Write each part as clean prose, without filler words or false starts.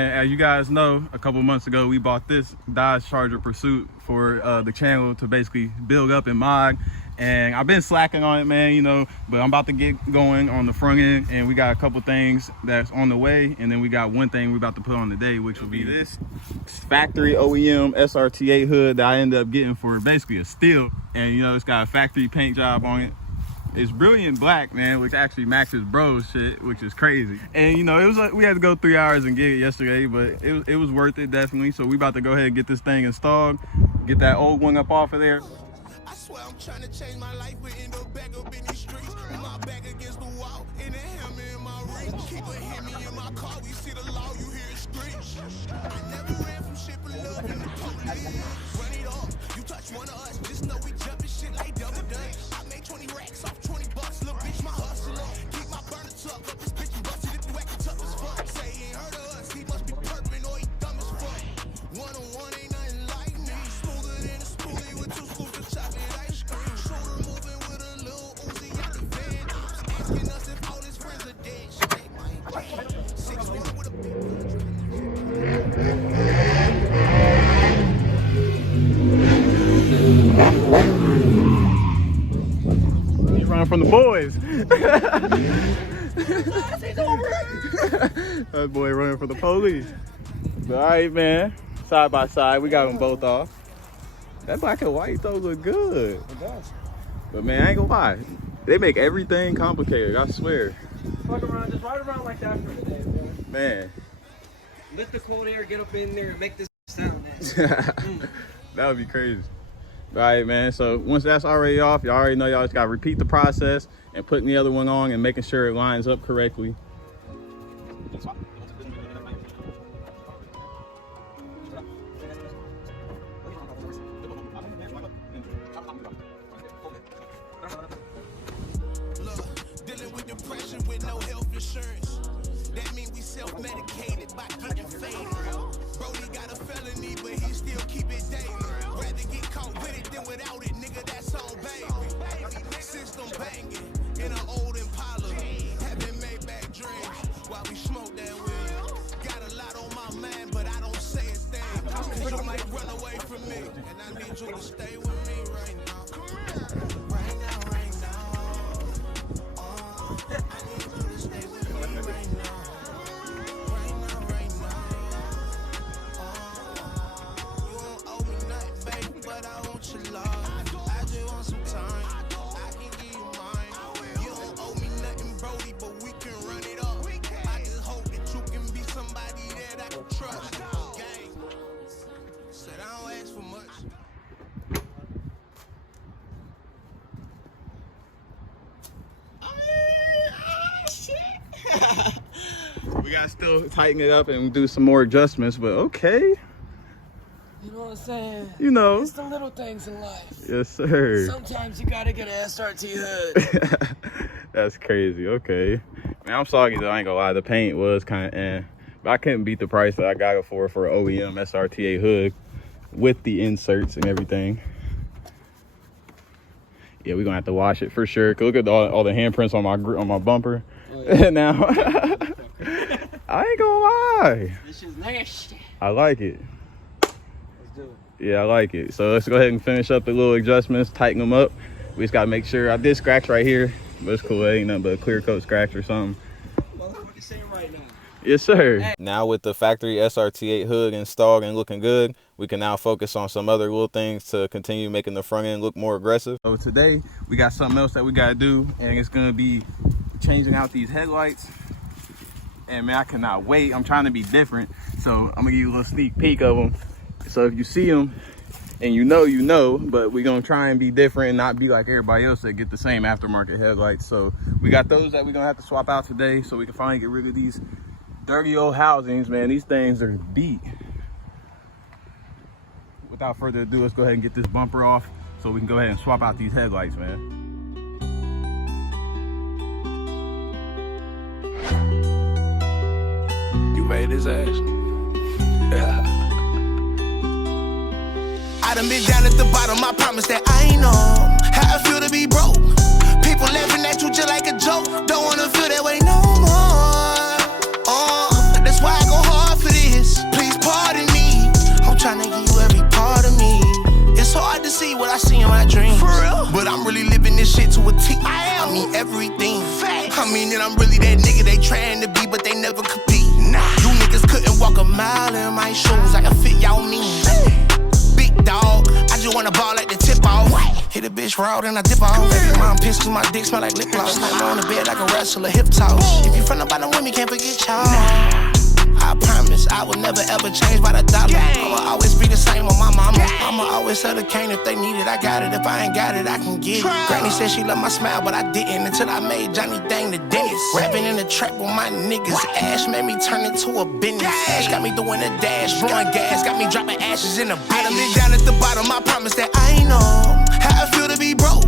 As you guys know, a couple months ago we bought this Dodge Charger Pursuit for the channel to basically build up and mod. And I've been slacking on it, man, you know, but I'm about to get going on the front end, and we got a couple things that's on the way, and then we got one thing we're about to put on today, which will be this factory OEM SRT hood that I ended up getting for basically a steal. And you know, it's got a factory paint job on it. It's brilliant black, man, which actually matches bro's shit, which is crazy. And you know, it was like we had to go 3 hours and get it yesterday, but it was worth it, definitely. So we about to go ahead and get this thing installed, get that old one up off of there. I swear I'm trying to change my life, but end up back up in these streets. With my back against the wall, and a hammer in my reach. Keep a Hemi in my car, we see the law, you hear it screech. I never ran from shit for love in the police. Run it off, you touch one of us, just know we jumping shit like double dutch. I made 20 racks off 20 bucks, little bitch, my hustler. Keep my burner tuck up, this bitch busted if you acting tough as fuck. Say he ain't heard of us, he must be perping or he dumb as fuck. One-on-one ain't nothing like me. Smoother than a spoolie with 2 scoops of chocolate ice cream. Shoulder moving with a little Uzi out the van. Asking us if all his friends are dead. Shit, my 6'1" with a big He's running from the boys. That boy running from the police. But all right, man. Side by side, we got them both off. That black and white though look good. It does. But man, I ain't gonna lie. They make everything complicated, I swear. Fuck around, just ride around like that for the day, man. Man. Let the cold air get up in there and make this sound. That would be crazy. All right, man. So once that's already off, y'all already know y'all just gotta repeat the process and putting the other one on and making sure it lines up correctly. dealing with depression with no health insurance. That mean we self-medicated by getting faded. Brody got a felony, but he still keep it daily. Rather get caught with it than without it, nigga, that's on baby. System banging in an old Impala. Having made back drinks while we smoke that weed. Got a lot on my mind, but I don't say a thing. Cause you might run away from me, and I need you to stay with me right now. Right now, right now. I need you to stay with me right now. Right now, right now. You don't owe me nothing, baby, but I want your love. I just want some time. I can give you mine. You don't owe me nothing, Brody, but we can run it up. I just hope that you can be somebody that I can trust. Gang. Said I don't ask for much. We gotta still tighten it up and do some more adjustments, but okay. You know what I'm saying? You know. It's the little things in life. Yes, sir. Sometimes you gotta get an SRT hood. That's crazy. Okay. Man, I'm sorry though. I ain't gonna lie. The paint was kind of but I couldn't beat the price that I got it for OEM SRT hood with the inserts and everything. Yeah, we're gonna have to wash it for sure. Cause look at all the handprints on my bumper. Oh, yeah. Now, I ain't gonna lie. This is nasty. I like it. Let's do it. Yeah, I like it. So let's go ahead and finish up the little adjustments, tighten them up. We just gotta make sure. I did scratch right here, but it's cool. It ain't nothing but a clear coat scratch or something. Motherfucker saying right now. Yes, sir. Hey. Now with the factory SRT hood installed and looking good, we can now focus on some other little things to continue making the front end look more aggressive. So today we got something else that we gotta do, and it's gonna be changing out these headlights. And man, I cannot wait. I'm trying to be different, so I'm gonna give you a little sneak peek of them. So if you see them and you know, but we're gonna try and be different and not be like everybody else that get the same aftermarket headlights. So we got those that we're gonna have to swap out today, so we can finally get rid of these dirty old housings. Man, these things are beat. Without further ado, let's go ahead and get this bumper off so we can go ahead and swap out these headlights, man. You made his ass. Yeah. I done been down at the bottom, I promise that I know how I feel to be broke. People laughing at you just like a joke. Don't wanna feel that way no more. That's why I go hard for this. me everything. I mean that I'm really that nigga they trying to be, but they never could be. Nah, you niggas couldn't walk a mile in my shoes. I can fit y'all mean. Big dog, I just wanna ball like the tip off. Hit a bitch raw, then I dip off. Baby mom pissed 'cause my dick smell like lip gloss. I'm on the bed like a wrestler, hip toss. If you from the bottom with me, can't forget y'all. I promise I will never ever change by the dollar. I'ma always be the same with my mama. I'ma always sell the cane if they need it. I got it. If I ain't got it, I can get it. Granny said she loved my smile, but I didn't until I made Johnny Dang the dentist. Rapping in the trap with my niggas. Ash made me turn into a business. Ash got me doing a dash, blowing gas, got me dropping ashes in the bin. I done been down at the bottom. I promise that I know how I feel to be broke.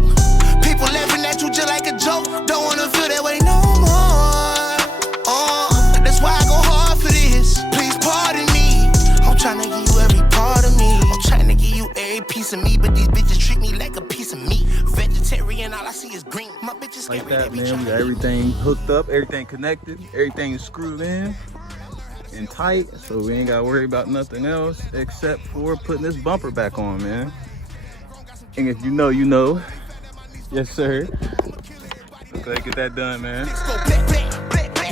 People laughing at you just like a joke. Don't wanna feel that way no more. That's why I go hard for this. Please pardon me. I'm trying to give you every part of me. I'm trying to give you every piece of me, but these bitches treat me like a piece of meat. Vegetarian, all I see is green. My bitches like that, man. We got everything hooked up, everything connected, everything screwed in and tight, so we ain't gotta worry about nothing else except for putting this bumper back on, man. And if you know, you know. Yes, sir. Let's go ahead and get that done, man.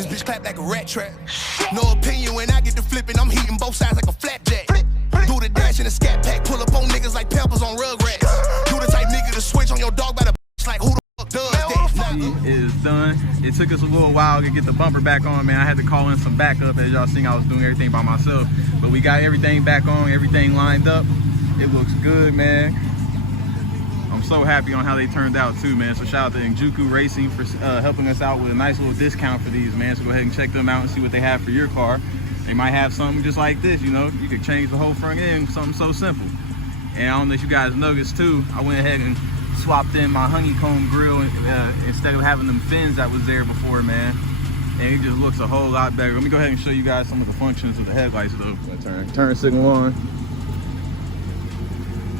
This bitch clap like a rat trap. No opinion when I get to flipping. I'm heating both sides like a flapjack. Do the dash in a scat pack. Pull up on niggas like Pampers on Rugrats. Do the type nigga to switch on your dog by the like who the fuck does that? It is done. It took us a little while to get the bumper back on, man. I had to call in some backup. As y'all seen, I was doing everything by myself. But we got everything back on, everything lined up. It looks good, man. I'm so happy on how they turned out too, man. So shout out to Njuku Racing for helping us out with a nice little discount for these, man. So go ahead and check them out and see what they have for your car. They might have something just like this, you know. You could change the whole front end, something so simple. And I don't know if you guys noticed too, I went ahead and swapped in my honeycomb grill instead of having them fins that was there before, man. And it just looks a whole lot better. Let me go ahead and show you guys some of the functions of the headlights though. Turn signal on.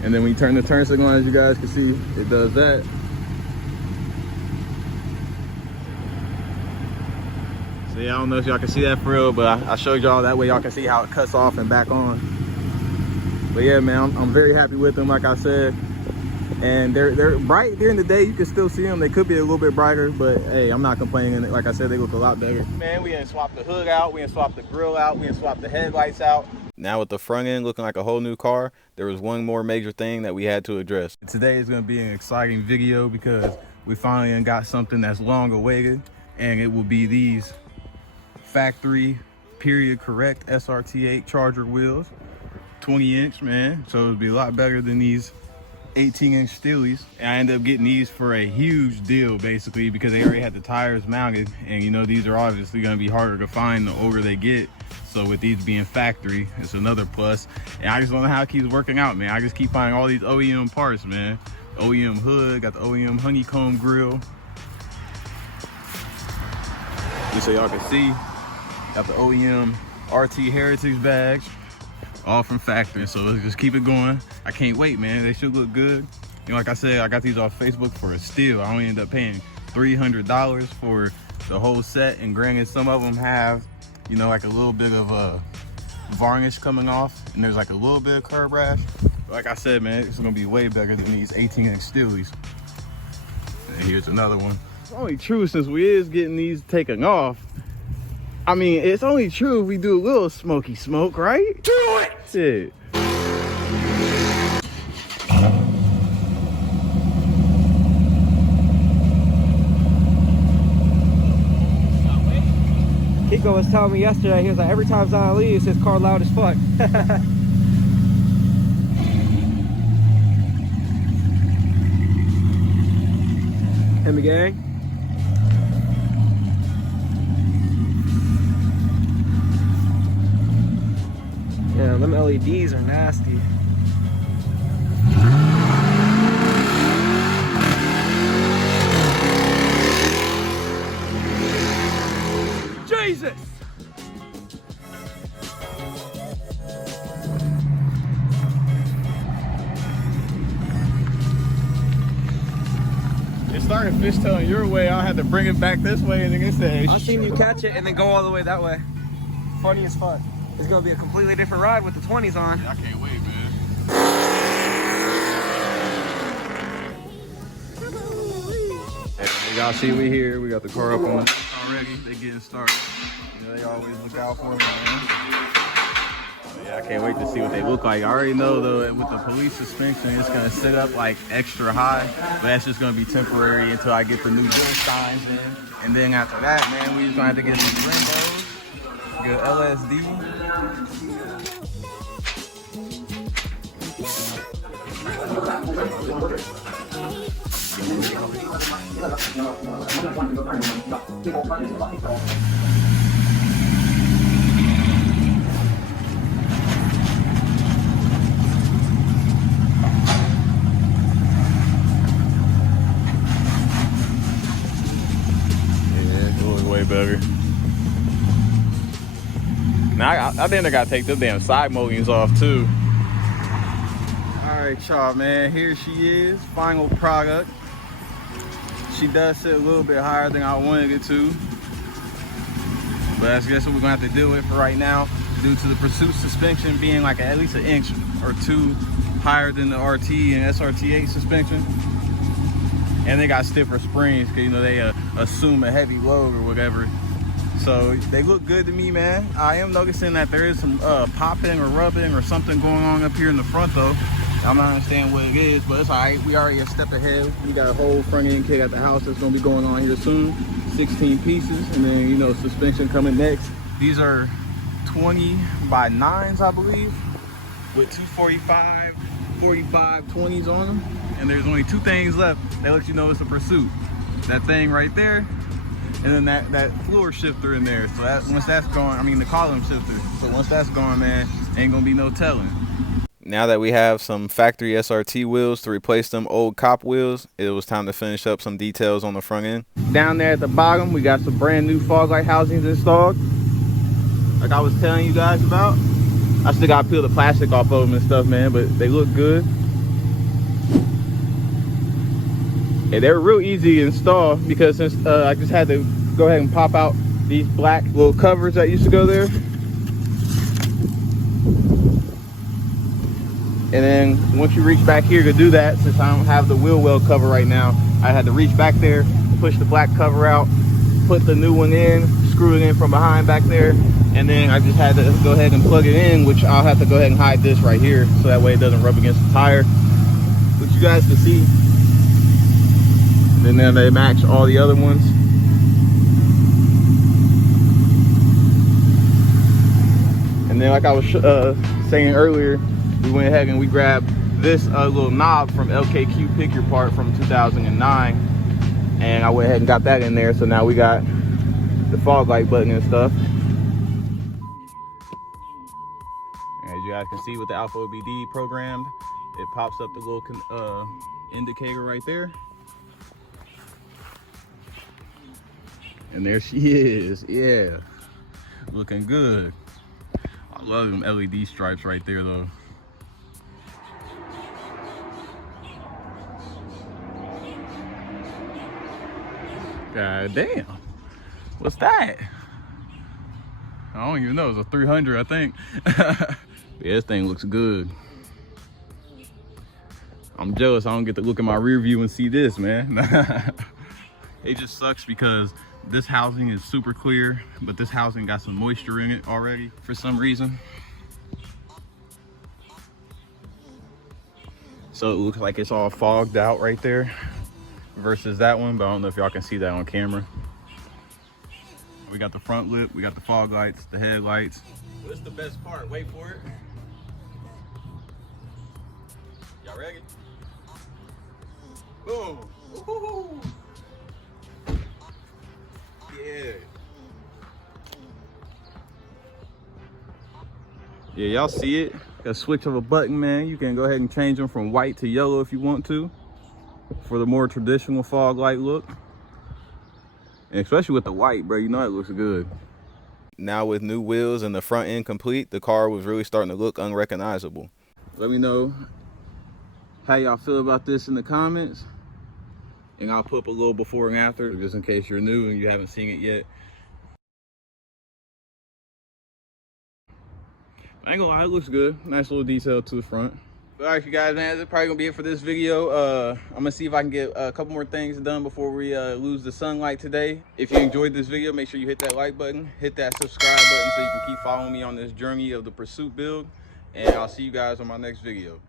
And then when you turn the turn signal on, as you guys can see, it does that. So yeah, I don't know if y'all can see that for real, but I showed y'all that way y'all can see how it cuts off and back on. But yeah, man, I'm very happy with them, like I said. And they're bright during the day. You can still see them. They could be a little bit brighter, but hey, I'm not complaining. Like I said, they look a lot better. Man, we didn't swap the hood out. We didn't swap the grill out. We didn't swap the headlights out. Now with the front end looking like a whole new car, there was one more major thing that we had to address. Today is going to be an exciting video because we finally got something that's long awaited, and it will be these factory period correct SRT8 Charger wheels, 20-inch, man. So it'll be a lot better than these 18-inch steelies. And I ended up getting these for a huge deal basically because they already had the tires mounted, and you know these are obviously going to be harder to find the older they get. So with these being factory, it's another plus. And I just don't know how it keeps working out, man. I just keep finding all these OEM parts, man. OEM hood, got the OEM honeycomb grill. Just so y'all can see, got the OEM RT Heritage bags, all from factory. So let's just keep it going. I can't wait, man. They should look good. You know, like I said, I got these off Facebook for a steal. I only ended up paying $300 for the whole set. And granted, some of them have, you know, like a little bit of a varnish coming off, and there's like a little bit of curb rash. But like I said, man, it's gonna be way better than these 18-inch steelies. And here's another one. It's only true since we is getting these taken off. I mean, it's only true if we do a little smoky smoke, right? Do it! Shit. Kiko was telling me yesterday, he was like, every time Zion leaves, his car loud as fuck. Hemi gang. Yeah, them LEDs are nasty. Jesus! It started fishtailing your way. I had to bring it back this way, and then it said, I've seen you catch it and then go all the way that way. Funny as fuck. It's gonna be a completely different ride with the 20s on. I can't wait, man. We Y'all see we here. We got the car up on the deck already. They getting started. You know, they always look out for me, man. Yeah, I can't wait to see what they look like. I already know though that with the police suspension, it's gonna sit up like extra high, but that's just gonna be temporary until I get the new Grille signs in. And then after that, man, we just gonna have to get some Brembos, get LSD. Way better. Now I think I gotta take the damn side mullions off too. All right, y'all, man. Here she is, final product. She does sit a little bit higher than I wanted it to, but I guess what we're gonna have to deal with for right now, due to the Pursuit suspension being like at least an inch or two higher than the RT and SRT8 suspension. And they got stiffer springs because, you know, they assume a heavy load or whatever. So they look good to me, man. I am noticing that there is some popping or rubbing or something going on up here in the front though. I'm not understanding what it is, but it's all right. We already a step ahead. We got a whole front end kit at the house that's gonna be going on here soon. 16 pieces, and then, you know, suspension coming next. These are 20 by 9s, I believe, with 245, 45, 20s on them. And there's only two things left that let you know it's a Pursuit. That thing right there, and then that floor shifter in there. So that, once that's gone, I mean the column shifter. So once that's gone, man, ain't gonna be no telling. Now that we have some factory SRT wheels to replace them old cop wheels, it was time to finish up some details on the front end. Down there at the bottom, we got some brand new fog light housings installed, like I was telling you guys about. I still gotta peel the plastic off of them and stuff, man, but they look good. And they're real easy to install because since I just had to go ahead and pop out these black little covers that used to go there. And then once you reach back here to do that, since I don't have the wheel well cover right now, I had to reach back there, push the black cover out, put the new one in, screw it in from behind back there, and then I just had to go ahead and plug it in, which I'll have to go ahead and hide this right here so that way it doesn't rub against the tire. But you guys can see, and then they match all the other ones. And then like I was saying earlier, we went ahead and we grabbed this little knob from LKQ Pick Your Part from 2009, and I went ahead and got that in there. So now we got the fog light button and stuff. As you guys can see with the Alpha OBD programmed, it pops up the little indicator right there. And there she is, yeah, looking good. I love them LED stripes right there though. God damn, what's that? I don't even know, it's a 300, I think. Yeah, this thing looks good. I'm jealous I don't get to look at my rear view and see this, man. It just sucks because this housing is super clear, but this housing got some moisture in it already for some reason. So it looks like it's all fogged out right there versus that one, but I don't know if y'all can see that on camera. We got the front lip, we got the fog lights, the headlights. What's the best part? Wait for it. Y'all ready? Boom. Woo-hoo-hoo. Yeah. Yeah, y'all see it? Got a switch of a button, man. You can go ahead and change them from white to yellow if you want to, for the more traditional fog light look. And especially with the white, bro, you know it looks good. Now with new wheels and the front end complete, the car was really starting to look unrecognizable. Let me know how y'all feel about this in the comments, and I'll put up a little before and after just in case you're new and you haven't seen it yet. I ain't gonna lie, it looks good. Nice little detail to the front. All right, you guys, man, that's probably gonna be it for this video. I'm gonna see if I can get a couple more things done before we lose the sunlight today. If you enjoyed this video, make sure you hit that like button, hit that subscribe button so you can keep following me on this journey of the Pursuit build. And I'll see you guys on my next video.